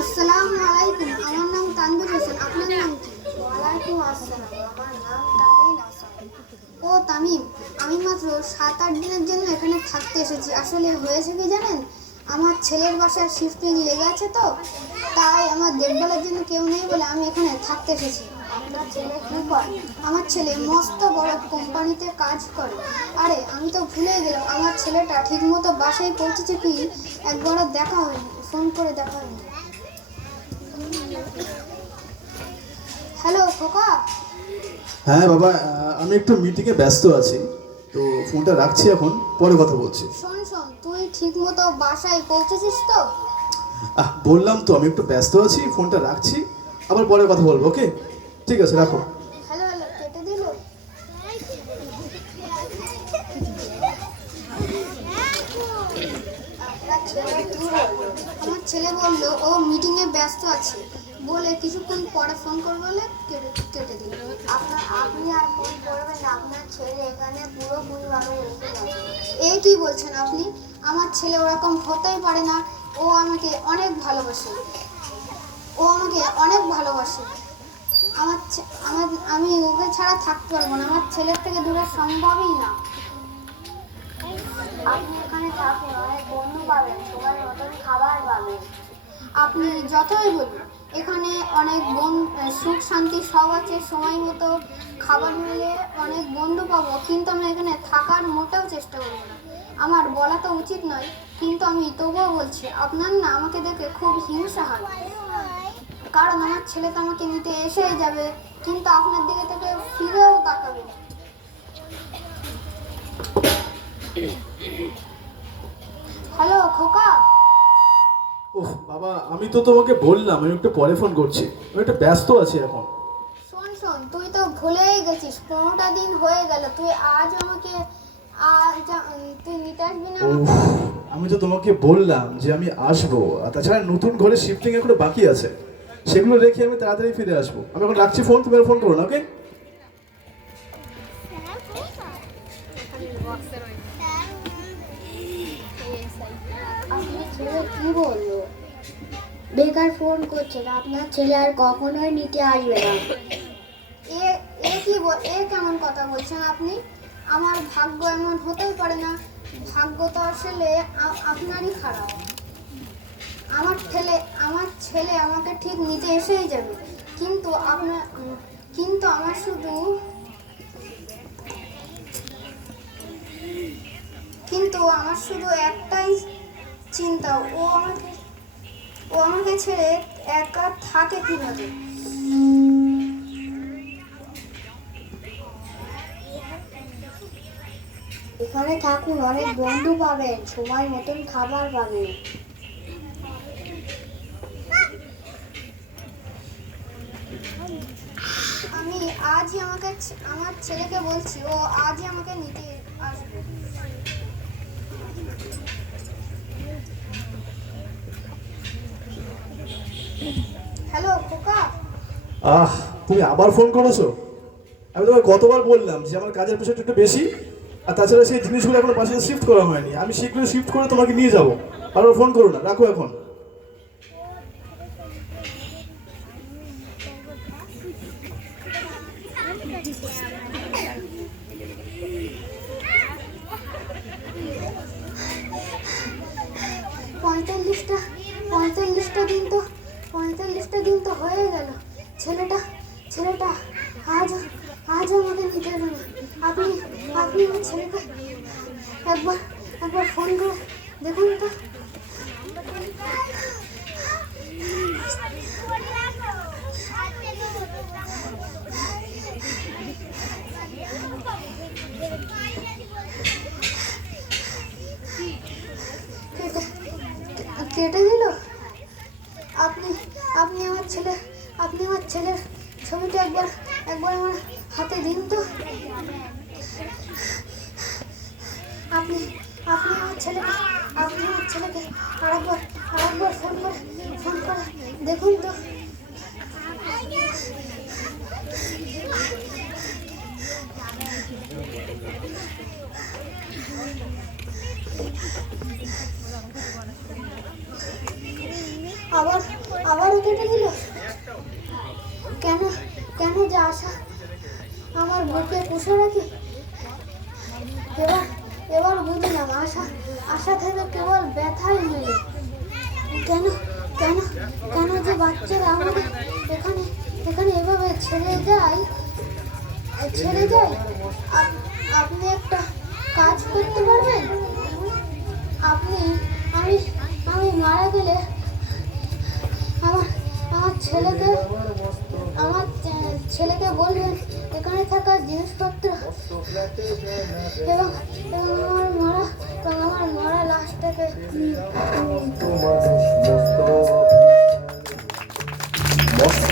আসসালামু আলাইকুম, আমার নাম তানভীর হোসেন। আপনার নাম কি? ওয়ালাইকুম আসসালাম, আমার নাম তামিম হাসান। ও তামিম, আমি মাত্র 7-8 দিনের জন্য এখানে থাকতে এসেছি। আসলে হয়েছে কি জানেন, আমার ছেলের বাসায় শিফটিং লেগে আছে, তো তাই আমার দেখভালের জন্য কেউ নেই বলে আমি এখানে থাকতে এসেছি। আপনার ছেলে কি করে? আমার ছেলে মস্ত বড় কোম্পানিতে কাজ করে। আরে আমি তো ভুলেই গেলাম, আমার ছেলেটা ঠিকমতো বাসায় পৌঁছেছে কি একবারও দেখা হয়নি, ফোন করে দেখা হয়নি। হ্যালো খোকা। হ্যাঁ বাবা, আমি একটু মিটিংয়ে ব্যস্ত আছি, তো ফোনটা রাখছি, এখন পরে কথা বলছি। শোন শোন, তুই ঠিকমতো বাসায় পৌঁছেছিস তো? বললাম তো আমি একটু ব্যস্ত আছি, ফোনটা রাখছি, আবার পরে কথা বলবো। ওকে, ঠিক আছে, রাখো। হ্যালো হ্যালো, কেটে দিল। আপনার ছেলে কি বলল? আমার ছেলে বললো ও মিটিংয়ে ব্যস্ত আছে বলে কিছুক্ষণ পরে ফোন করবে বলে কেটে দিল। আপনি আর ফোন করবেন না, আপনার ছেলে এখানে পুরোপুরিভাবে রেখে যাবে। এই কি বলছেন আপনি? আমার ছেলে ওরকম হতেই পারে না। ও আমাকে অনেক ভালোবাসে, ও আমাকে অনেক ভালোবাসে। আমি ওকে ছাড়া থাকতে পারবো না। আমার ছেলের থেকে দূরে সম্ভবই না। আপনি এখানে থাকুন, অনেক বন্ধু পাবেন, সবার মতন খাবার পাবেন। আপনি যতই বলুন, এখানে অনেক সুখ শান্তি সব আছে, সময় মতো খাবার মেলে, অনেক বন্ধু পাবো, কিন্তু আমি এখানে থাকার মোটেও চেষ্টা করবো না। আমার বলা তো উচিত নয়, কিন্তু আমি তবুও বলছি, আপনার না আমাকে দেখে খুব হিংসা হয়, কারণ আমার ছেলে তো আমাকে নিতে এসেই যাবে, কিন্তু আপনার দিকে থেকে ফিরেও তাকাবে না। হ্যালো খোকা। ওহ বাবা, আমি তো তোমাকে বললাম আমি একটু পরে ফোন করছি, আমি একটু ব্যস্ত আছি এখন। শোন শোন, তুই তো ভুলেই গেছিস, 15টা দিন হয়ে গেল, তুই আজ আমাকে তুই নিতে আসবি না ওহ, আমাকে? আমি তো তোমাকে বললাম যে আমি আসবো, আর তাছাড়া নতুন ঘরে শিফটিং এখনো বাকি আছে, সেগুলো রেখে আমি তাড়াতাড়ি ফিরে আসবো। আমি এখন রাখছি ফোন, তুমি আর ফোন করো না, ওকে? আপনার ছেলে কি বললো? বেকার ফোন করছেন, আপনার ছেলে আর কখনোই নিতে আসবে না। এ এ কেমন কথা বলছেন আপনি? আমার ভাগ্য এমন হতেই পারে না। ভাগ্য তো আসলে আপনারই খারাপ। আমার ছেলে আমাকে ঠিক নিতে এসেই যাবে, কিন্তু কিন্তু আমার শুধু একটাই চিন্তা, ও আমাকে ছেড়ে একা থাকে কিভাবে। এখানে থাকুন, অনেক বন্ধু পাবেন, সময় মতন খাবার পাবেন। আমি আজই আমার ছেলেকে বলছি, ও আজই আমাকে নিতে আসবে। হ্যালো খোকা। তুমি আবার ফোন করেছো? আমি তোমাকে কতবার বললাম যে আমার কাজের প্রেশারটা একটু বেশি, আর তাছাড়া সেই জিনিসগুলো এখনো বাসায় শিফট করা হয়নি, আমি শীঘ্রই শিফট করে তোমাকে নিয়ে যাবো। আর ফোন করো না, রাখো এখন। পঁয়তাল্লিশটা পঁয়তাল্লিশটা দিন তো 45টা দিন তো হয়ে গেল। ছেলেটা ছেলেটা আজ আজ আমাকে নিতে যাবে না। আপনি আপনি আমার ছেলেকে একবার একবার ফোন করে দেখুন তো। কেটে দিল। আপনি আপনি আমার ছেলের ছবিটা একবার একবার আমার হাতে দিন তো। আপনি আপনি আমার ছেলেকে আরেকবার ফোন করে দেখুন তো। আবার আবারও কেটে দিল। কেন কেন যে আশা আমার বুকে পুষে রাখি। এবার বুঝলাম আশা থেকে কেবল ব্যথাই মেলে। কেন কেন কেন যে বাচ্চারা আমাদের এখানে এভাবে ছেড়ে যায়। আপনি একটা কাজ করতে পারবেন? আমি মারা গেলে আমার ছেলেকে বলবেন এখানে থাকা জিনিসপত্র এবং আমার মরা লাশটাকে মস্ত